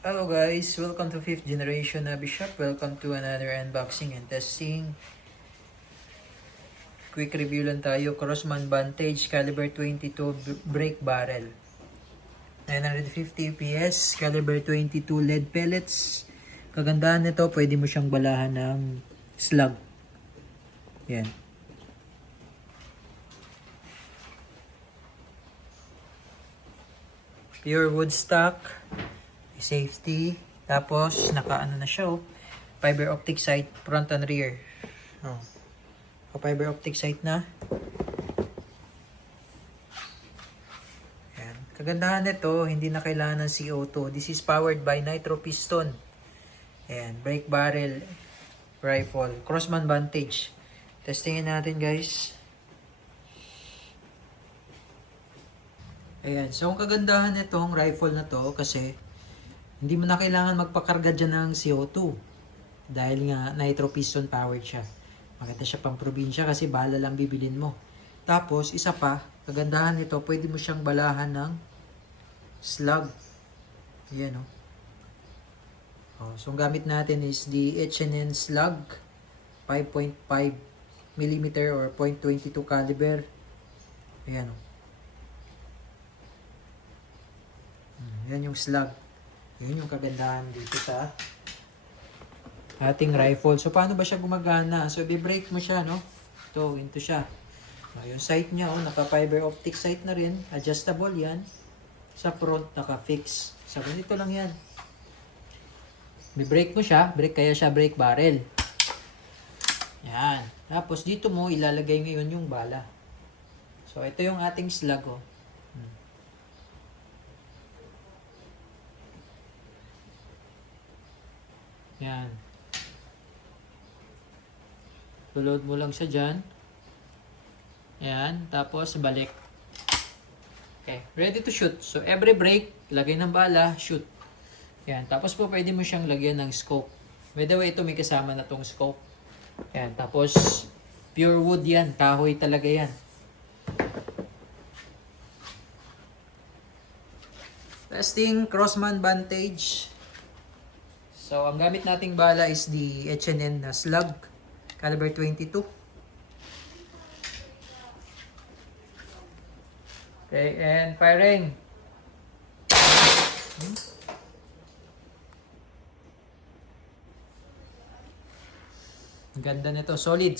Hello guys, welcome to 5th generation Nabi Shop. Welcome to another unboxing and testing. Quick review lang tayo. Crossman Vantage caliber 22 brake barrel. 950 PS, caliber 22 lead pellets. Kagandahan nito, pwede mo siyang balahan ng slug. Yan. Pure wood stock. Safety. Tapos, naka-ano na siya, oh. Fiber optic sight, front and rear. Oh. Fiber optic sight na. Ayan. Kagandahan nito, hindi na kailangan ng CO2. This is powered by nitro piston. Ayan. Brake barrel rifle. Crossman Vantage. Testingin natin, guys. Ayan. So, ang kagandahan nitong rifle na to, kasi hindi mo na kailangan magpakarga dyan ng CO2. Dahil nga nitro piston powered siya. Maganda siya pang probinsya kasi bala lang bibilin mo. Tapos, isa pa, kagandahan nito, pwede mo siyang balahan ng slug. Ayan, oh. So, ang gamit natin is the H&N slug 5.5 mm or .22 caliber. Ayan, oh. Yan yung slug. Yun yung kagandahan dito sa ating rifle. So, paano ba siya gumagana? So, i-break mo siya, no? Ito, into siya. Yung sight niya, oh, naka-fiber optic sight na rin. Adjustable yan. Sa front, naka-fix. So, ganito lang yan. I-break mo siya. Kaya siya brake barrel. Yan. Tapos, dito mo ilalagay ngayon yung bala. So, ito yung ating slug, oh. Yan. Load mo lang siya dyan. Yan. Tapos, balik. Okay. Ready to shoot. So, every break, lagay ng bala, shoot. Yan. Tapos po, pwede mo siyang lagyan ng scope. By the way, ito may kasama na tong scope. Yan. Tapos, pure wood yan. Kahoy talaga yan. Testing Crossman Vantage. So, ang gamit nating bala is the H&N na slug, caliber 22. Okay, and firing. Ang ganda nito, solid.